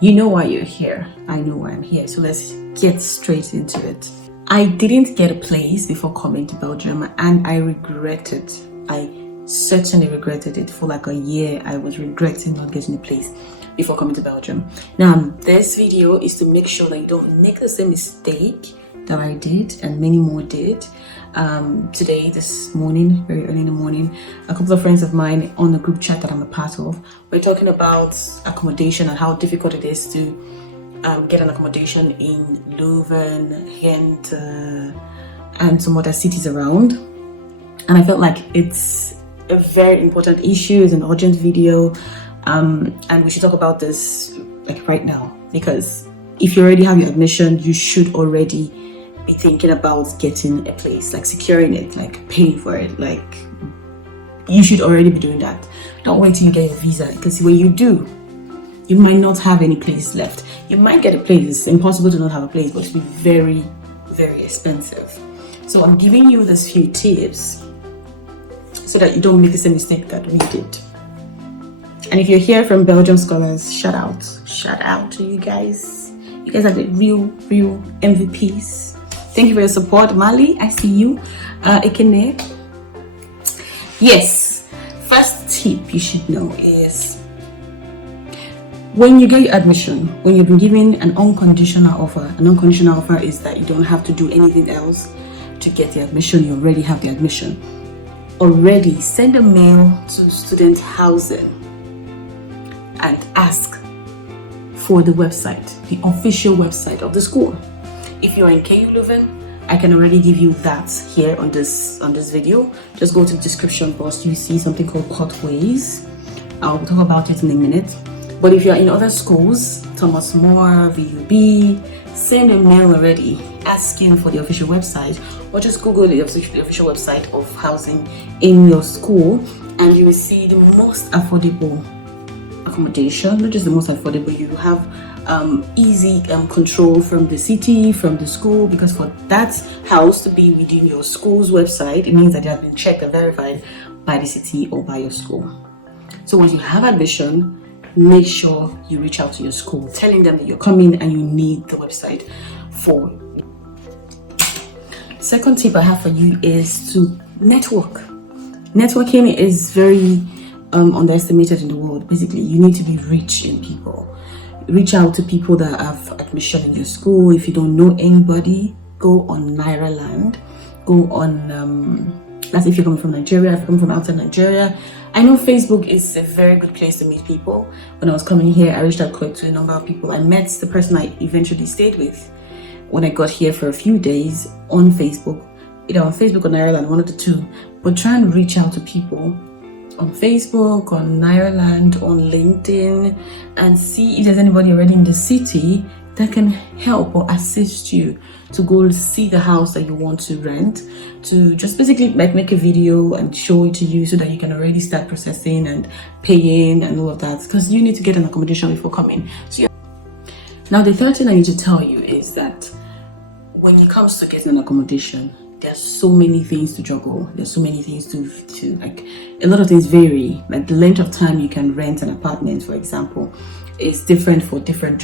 You know why you're here. I know why I'm here. So let's get straight into it. I didn't get a place before coming to Belgium, and I regret it. I certainly regretted it. For like a year, I was regretting not getting a place before coming to Belgium. Now, this video is to make sure that you don't make the same mistake that I did and many more did. Today, this morning, very early in the morning, a couple of friends of mine on the group chat that I'm a part of, we're talking about accommodation and how difficult it is to get an accommodation in Leuven, Ghent, and some other cities around. And I felt like it's a very important issue, it's an urgent video, and we should talk about this like right now, because if you already have your admission, you should already be thinking about getting a place, like securing it, like paying for it. Like, you should already be doing that. Don't wait till you get your visa, because when you do, you might not have any place left. You might get a place. It's impossible to not have a place, but it'll be very, very expensive. So I'm giving you these few tips so that you don't make the same mistake that we did. And if you're here from Belgium Scholars, shout out to you guys. You guys are the real MVPs. Thank you for your support, Mali. I see you. Ekene. Yes. First tip you should know is when you get your admission, when you've been given an unconditional offer is that you don't have to do anything else to get the admission. You already have the admission. Already send a mail to student housing and ask for the website, the official website of the school. If you're in KU Leuven, I can already give you that here on this video. Just go to the description box. You see something called Pathways. I'll talk about it in a minute. But if you're in other schools, Thomas More, VUB, send a mail already asking for the official website, or just Google the official website of housing in your school, and you will see the most affordable accommodation. Not just the most affordable, you have easy control from the city, from the school, because for that house to be within your school's website, it means that it has been checked and verified by the city or by your school. So once you have admission, make sure you reach out to your school, telling them that you're coming and you need the website for. Second tip I have for you is to network. Networking is very underestimated in the world. Basically, you need to be rich in people. Reach out to people that have admission in your school. If you don't know anybody, go on Nairaland. Go on, that's if you're coming from Nigeria. If you're coming from outside Nigeria, I know Facebook is a very good place to meet people. When I was coming here, I reached out quick to a number of people. I met the person I eventually stayed with when I got here for a few days on Facebook. Either on Facebook or Nairaland, one of the two. But try and reach out to people on Facebook, on Nairaland, on LinkedIn, and see if there's anybody already in the city that can help or assist you to go see the house that you want to rent, to just basically like make a video and show it to you so that you can already start processing and paying and all of that, because you need to get an accommodation before coming. So now the third thing I need to tell you is that when it comes to getting an accommodation, there's so many things to juggle. There's so many things to like, a lot of things vary. Like the length of time you can rent an apartment, for example, is different for different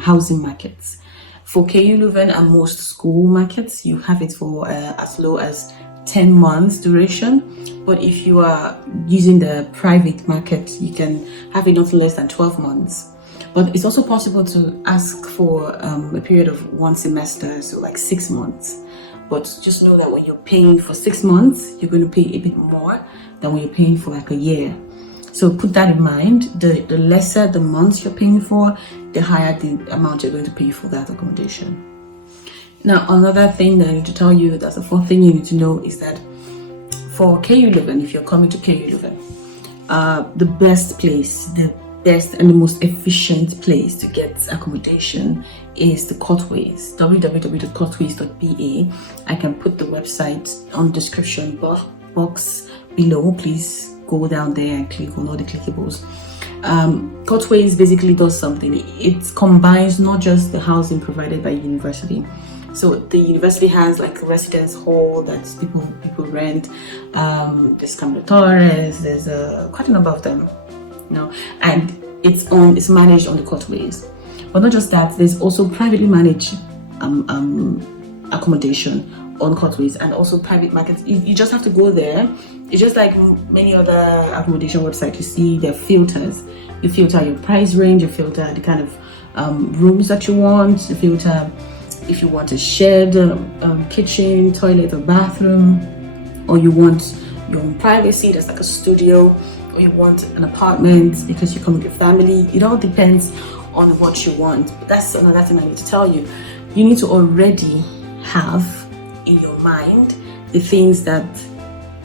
housing markets. For KU Leuven and most school markets, you have it for as low as 10 months duration. But if you are using the private market, you can have it nothing less than 12 months. But it's also possible to ask for a period of 1 semester, so like 6 months. But just know that when you're paying for 6 months, you're going to pay a bit more than when you're paying for like a year. So put that in mind. The lesser the months you're paying for, the higher the amount you're going to pay for that accommodation. Now, another thing that I need to tell you, that's the fourth thing you need to know, is that for KU Leuven, if you're coming to KU Leuven, the best place, the best and the most efficient place to get accommodation is the Pathways, www.pathways.ba. I can put the website on the description box below. Please go down there and click on all the clickables. Pathways basically does something. It combines not just the housing provided by university. So the university has like a residence hall that people rent. There's Camino Torres, there's quite a number of them. And it's managed on the Kotlebels. But not just that, there's also privately managed accommodation on Kotlebels, and also private markets. You just have to go there. It's just like many other accommodation websites. You see their filters. You filter your price range, you filter the kind of rooms that you want, you filter if you want a shared kitchen, toilet, or bathroom, or you want your own privacy, that's like a studio, or you want an apartment because you come with your family. It all depends on what you want. But that's another thing I need to tell you. You need to already have in your mind the things that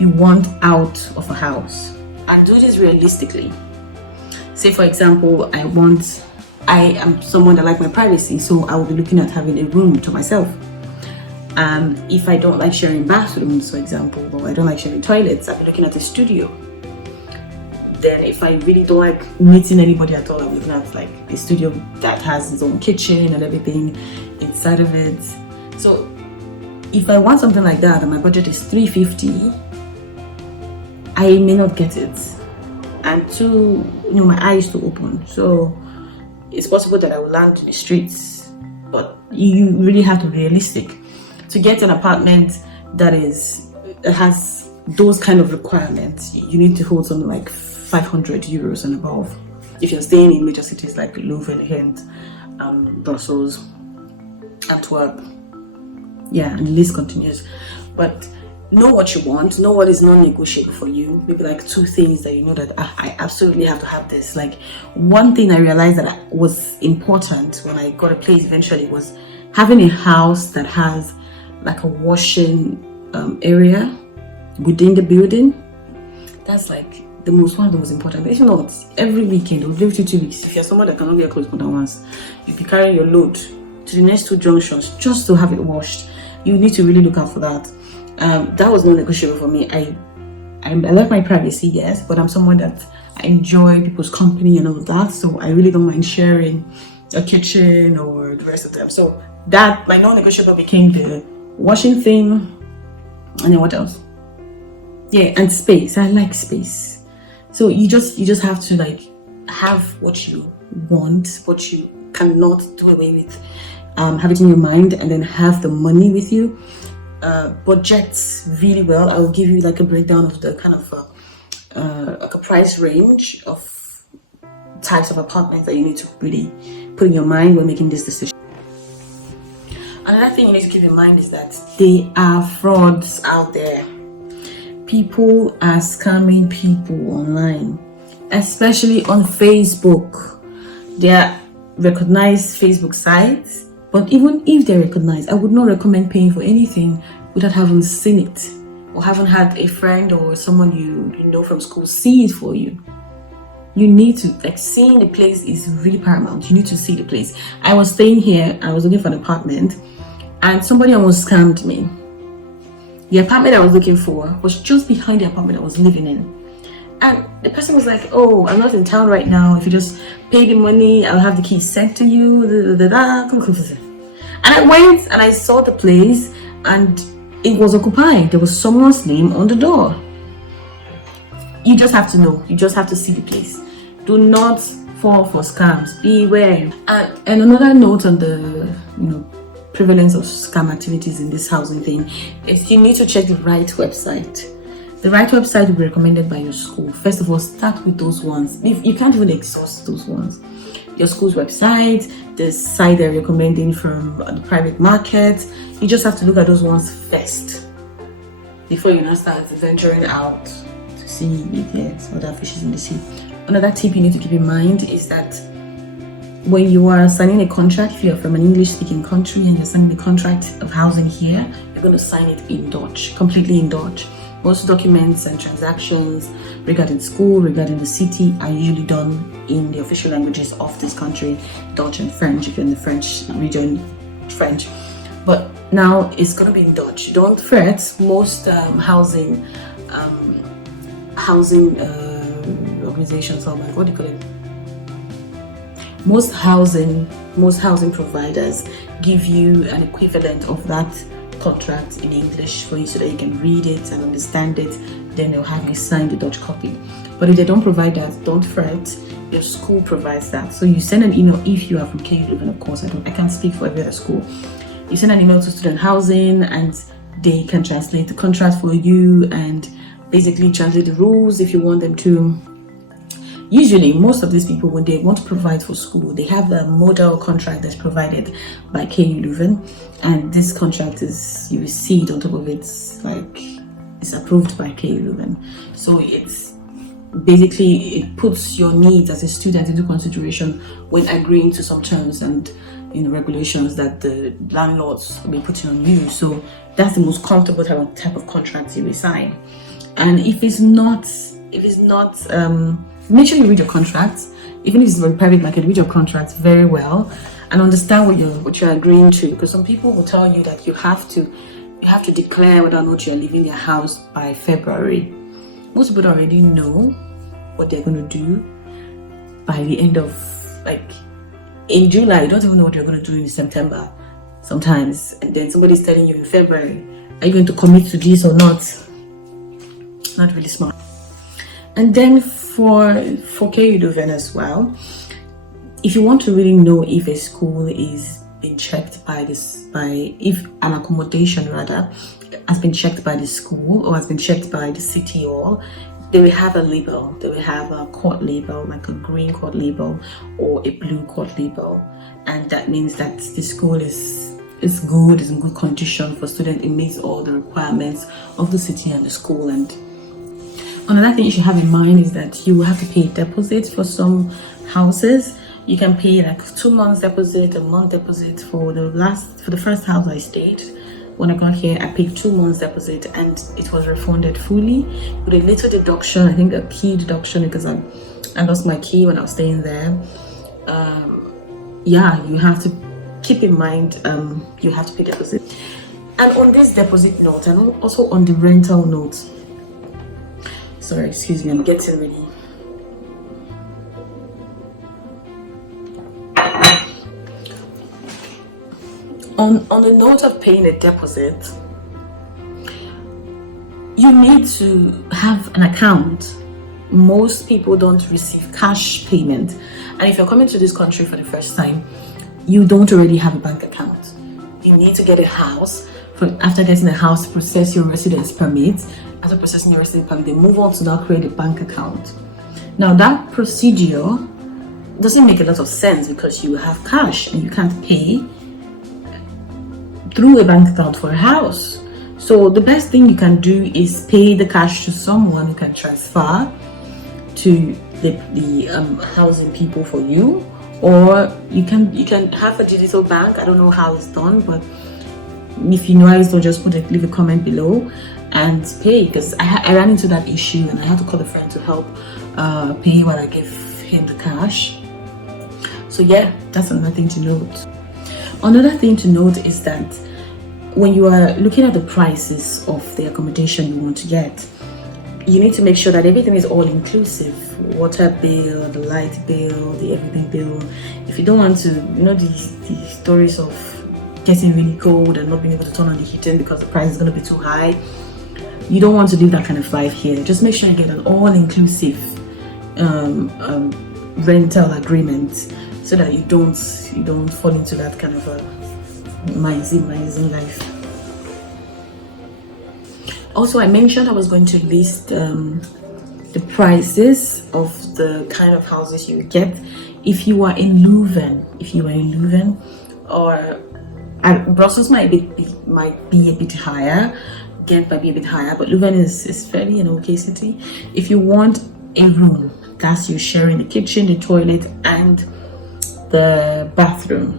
you want out of a house, and do this realistically. Say for example, I am someone that like my privacy, so I will be looking at having a room to myself. And if I don't like sharing bathrooms, for example, or I don't like sharing toilets, I'll be looking at a studio. Then if I really don't like meeting anybody at all, I'm looking at like a studio that has its own kitchen and everything inside of it. So if I want something like that and my budget is $350, I may not get it. And two, my eyes to open. So it's possible that I will land in the streets, but you really have to be realistic. To get an apartment that has those kind of requirements, you need to hold something like 500 euros and above. If you're staying in major cities like Leuven, Ghent, Brussels, Antwerp, yeah, and the list continues. But know what you want, know what is non-negotiable for you. Maybe like 2 things that you know that I absolutely have to have this. Like one thing I realized that was important when I got a place eventually was having a house that has like a washing area within the building. That's like one of the most important. If not, every weekend or every 2 weeks, if you're someone that cannot get clothes more than once, you'll be carrying your load to the next 2 junctions just to have it washed. You need to really look out for that. That was non-negotiable for me. I love my privacy, yes, but I'm someone that I enjoy people's company and all of that, so I really don't mind sharing a kitchen or the rest of them. So that my non-negotiable became the washing thing, and then what else? Yeah, and space. I like space. So you just have to like have what you want, what you cannot do away with. Have it in your mind, and then have the money with you. Budgets really well. I will give you like a breakdown of the kind of like a price range of types of apartments that you need to really put in your mind when making this decision. Another thing you need to keep in mind is that there are frauds out there. People are scamming people online, especially on Facebook. There are recognized Facebook sites, but even if they're recognized, I would not recommend paying for anything without having seen it, or haven't had a friend or someone you know from school see it for you. You need to, like, seeing the place is really paramount. You need to see the place. I was staying here, I was looking for an apartment, and somebody almost scammed me. The apartment I was looking for was just behind the apartment I was living in. And the person was like, oh, I'm not in town right now. If you just pay the money, I'll have the keys sent to you. And I went and I saw the place, and it was occupied. There was someone's name on the door. You just have to know. You just have to see the place. Do not fall for scams. Beware. And another note on the prevalence of scam activities in this housing thing is you need to check the right website. The right website will be recommended by your school. First of all, start with those ones. If you can't even exhaust those ones. Your school's website, the site they're recommending from the private market. You just have to look at those ones first before you now start venturing out to see if there's other fishes in the sea. Another tip you need to keep in mind is that when you are signing a contract, if you're from an English-speaking country and you're signing the contract of housing here, you're going to sign it in Dutch, completely in Dutch. Most documents and transactions regarding school, regarding the city, are usually done in the official languages of this country, Dutch and French, if you're in the French region, French. But now it's going to be in Dutch. Don't fret. Most housing organizations, what do you call it? Most housing providers give you an equivalent of that contract in English for you so that you can read it and understand it. Then they'll have you sign the Dutch copy. But if they don't provide that, don't fret. your school provides that. So you send an email if you are from KU Leuven, of course. I can't speak for every other school. You send an email to student housing and they can translate the contract for you and basically translate the rules if you want them to. Usually, most of these people, when they want to provide for school, they have a model contract that's provided by KU Leuven, and this contract is, you will see it on top of it, it's approved by KU Leuven. So it's basically, it puts your needs as a student into consideration when agreeing to some terms and regulations that the landlords will be putting on you. So that's the most comfortable type of contract you will sign. And if it's not, make sure you read your contracts. Even if it's very private market, read your contracts very well and understand what you're agreeing to. Because some people will tell you that you have to declare whether or not you're leaving their house by February. Most people already know what they're going to do by the end of, in July. You don't even know what you're going to do in September sometimes. And then somebody's telling you in February, are you going to commit to this or not? Not really smart. And then for KU Leuven as well, if you want to really know if a school is being checked if an accommodation rather has been checked by the school or has been checked by the city hall, they will have a label. They will have a court label, like a green court label or a blue court label, and that means that the school is good, is in good condition for students. It meets all the requirements of the city and the school. And another thing you should have in mind is that you will have to pay a deposit for some houses. You can pay like 2 months deposit, a month deposit. For the first house I stayed, when I got here, I paid 2 months deposit and it was refunded fully with a little deduction. I think a key deduction because I lost my key when I was staying there. You have to keep in mind you have to pay deposit. And on this deposit note, and also on the rental note, sorry, excuse me, I'm getting ready. On the note of paying a deposit, you need to have an account. Most people don't receive cash payment. And if you're coming to this country for the first time, you don't already have a bank account. You need to get a house. After getting a house, process your residence permit. After processing your residence permit, they move on to now create a bank account. Now that procedure doesn't make a lot of sense because you have cash and you can't pay through a bank account for a house. So the best thing you can do is pay the cash to someone who can transfer to the housing people for you, or you can have a digital bank. I don't know how it's done, but if you know how it's done, just leave a comment below and pay, because I ran into that issue and I had to call a friend to help pay while I gave him the cash. So yeah, that's another thing to note. Another thing to note is that when you are looking at the prices of the accommodation you want to get, you need to make sure that everything is all inclusive. Water bill, the light bill, the everything bill. If you don't want to, the stories of getting really cold and not being able to turn on the heating because the price is going to be too high, you don't want to live that kind of life here. Just make sure you get an all-inclusive rental agreement, so that you don't fall into that kind of a miserly life. Also, I mentioned I was going to list the prices of the kind of houses you get if you are in Leuven. Or Brussels might be a bit higher, Ghent might be a bit higher, but Leuven is fairly an okay city. If you want a room, that's you sharing the kitchen, the toilet, and the bathroom.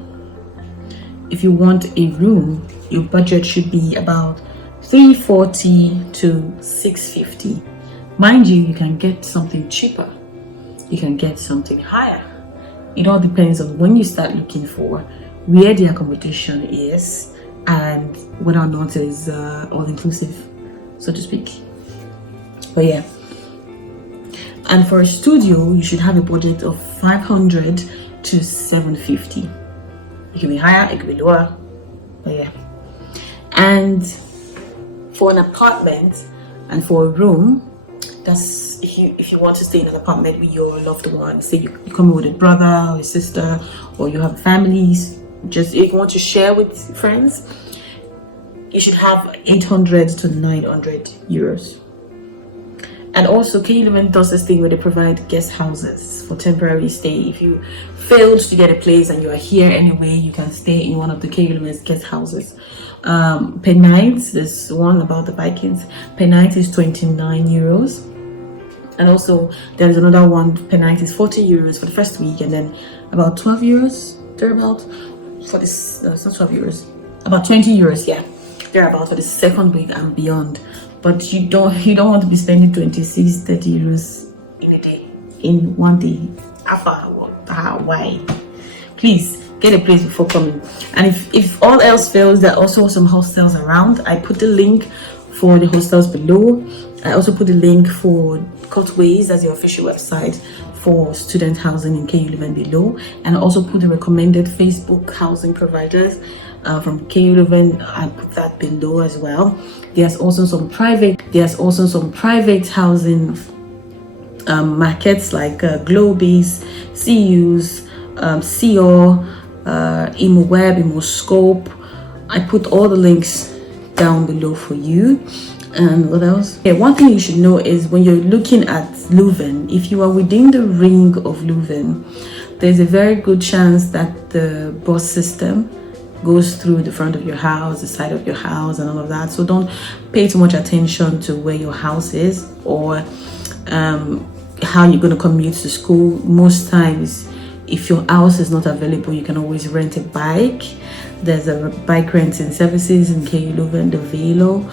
If you want a room, your budget should be about 340 to 650. Mind you, you can get something cheaper, you can get something higher. It all depends on when you start looking for where the accommodation is and whether or not it is all-inclusive, so to speak. But yeah, and for a studio, you should have a budget of 500 to 750. It can be higher, it can be lower, but yeah. And for an apartment and for a room, that's if you want to stay in an apartment with your loved one, say you come with a brother or a sister, or you have families, just if you want to share with friends, you should have 800 to 900 euros. And also, Leuven does this thing where they provide guest houses for temporary stay. If you failed to get a place and you are here anyway, you can stay in one of the Leuven's guest houses. Per night, there's one about the Vikings. Per night is 29 euros. And also, there's another one per night is 40 euros for the first week, and then about 12 euros, thereabout, for this, it's not 12 euros, about 20 euros, yeah, thereabout for the second week and beyond. But you don't want to be spending 26, 30 euros in a day, in one day. Why? Please get a place before coming. And if all else fails, there are also some hostels around. I put the link for the hostels below. I also put the link for Cotways, that's the official website for student housing in Leuven below, and I also put the recommended Facebook housing providers from Leuven. I put that below as well. There's also some private housing markets like Globiss, Syus, Xior, immoweb, immoscoop. I put all the links down below for you. And what else? Okay, one thing you should know is when you're looking at Leuven, if you are within the ring of Leuven, there's a very good chance that the bus system goes through the front of your house, the side of your house, and all of that. So don't pay too much attention to where your house is or how you're going to commute to school. Most times, if your house is not available, you can always rent a bike. There's a bike renting services in Leuven, the Velo.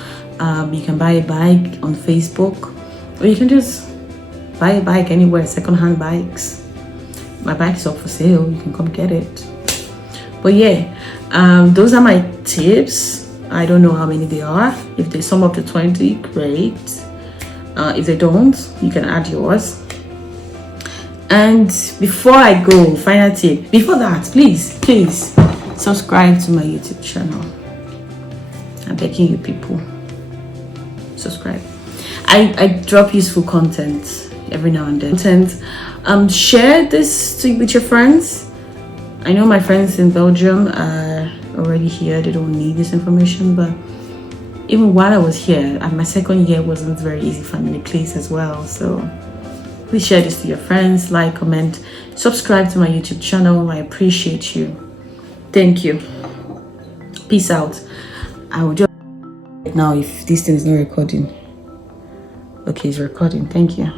You can buy a bike on Facebook, or you can just buy a bike anywhere, second-hand bikes. My bike is up for sale, you can come get it. But yeah, those are my tips. I don't know how many they are. If they sum up to 20, great. If they don't, you can add yours. And before I go, final tip. Before that, please subscribe to my YouTube channel. I'm begging you people, subscribe. I drop useful content every now and then. Share this with your friends. I know my friends in Belgium are already here. They don't need this information, but even while I was here, my second year wasn't very easy finding a place as well. So please share this to your friends, like, comment, subscribe to my YouTube channel. I appreciate you. Thank you. Peace out. I will just now if this thing is not recording. Okay, it's recording. Thank you.